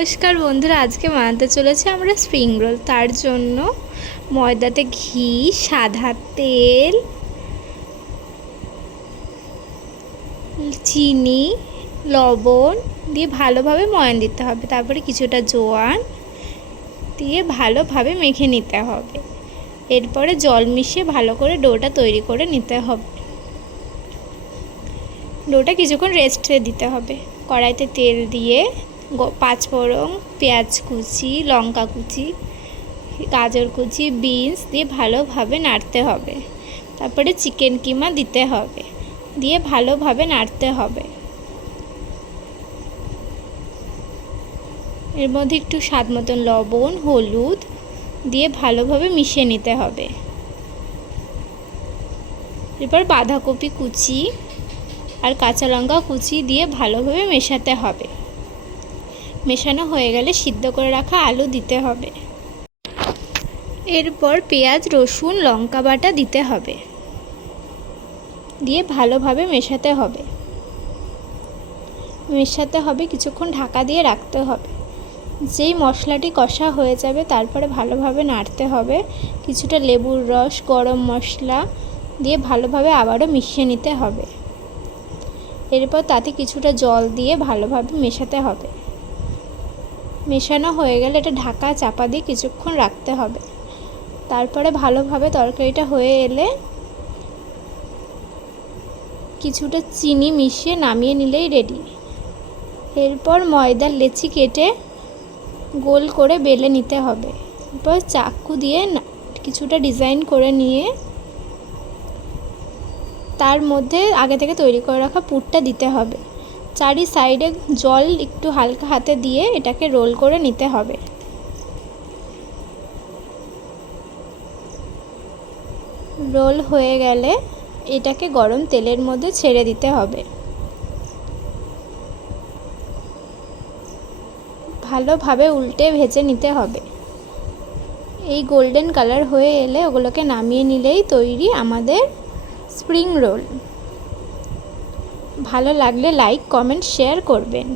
নমস্কার বন্ধুরা, আজকে বানাতে চলেছে আমরা স্প্রিং রোল। তার জন্য ময়দাতে ঘি, সাদা তেল, চিনি, লবণ দিয়ে ভালোভাবে ময়ান দিতে হবে। তারপরে কিছুটা জোয়ান দিয়ে ভালোভাবে মেখে নিতে হবে। এরপরে জল মিশিয়ে ভালো করে ডোটা তৈরি করে নিতে হবে। ডোটা কিছুক্ষণ রেস্টে দিতে হবে। কড়াইতে তেল দিয়ে পাঁচফোড়ন, পেঁয়াজ কুচি, লঙ্কা কুচি, গাজর কুচি, বিনস দিয়ে ভালোভাবে নাড়তে হবে। তারপরে চিকেন কিমা দিতে হবে, দিয়ে ভালোভাবে নাড়তে হবে। এর মধ্যে একটু স্বাদ মতন লবণ, হলুদ দিয়ে ভালোভাবে মিশিয়ে নিতে হবে। এরপর বাঁধাকপি কুচি আর কাঁচা লঙ্কা কুচি দিয়ে ভালোভাবে মেশাতে হবে। মেশানো হয়ে গেলে সিদ্ধ করে রাখা আলু দিতে হবে। এরপর পেঁয়াজ, রসুন, লঙ্কা বাটা দিতে হবে, দিয়ে ভালোভাবে মেশাতে হবে। কিছুক্ষণ ঢাকা দিয়ে রাখতে হবে। যেই মশলাটি কষা হয়ে যাবে তারপরে ভালোভাবে নাড়তে হবে। কিছুটা লেবুর রস, গরম মশলা দিয়ে ভালোভাবে আবারও মিশিয়ে নিতে হবে। এরপর তাতে কিছুটা জল দিয়ে ভালোভাবে মেশাতে হবে। মেশানো হয়ে গেলে এটা ঢাকা চাপা দিয়ে কিছুক্ষণ রাখতে হবে। তারপরে ভালোভাবে তরকারিটা হয়ে এলে কিছুটা চিনি মিশিয়ে নামিয়ে নিলেই রেডি। এরপর ময়দার লেচি কেটে গোল করে বেলে নিতে হবে। এরপর চাকু দিয়ে কিছুটা ডিজাইন করে নিয়ে তার মধ্যে আগে থেকে তৈরি করে রাখা পুরটা দিতে হবে। চারি সাইডে জল একটু হালকা হাতে দিয়ে এটাকে রোল করে নিতে হবে। রোল হয়ে গেলে এটাকে গরম তেলের মধ্যে ছেড়ে দিতে হবে। ভালোভাবে উল্টে ভেজে নিতে হবে। এই গোল্ডেন কালার হয়ে এলে ওগুলোকে নামিয়ে নিলেই তৈরি আমাদের স্প্রিং রোল। ভালো লাগলে লাইক, কমেন্ট, শেয়ার করবেন।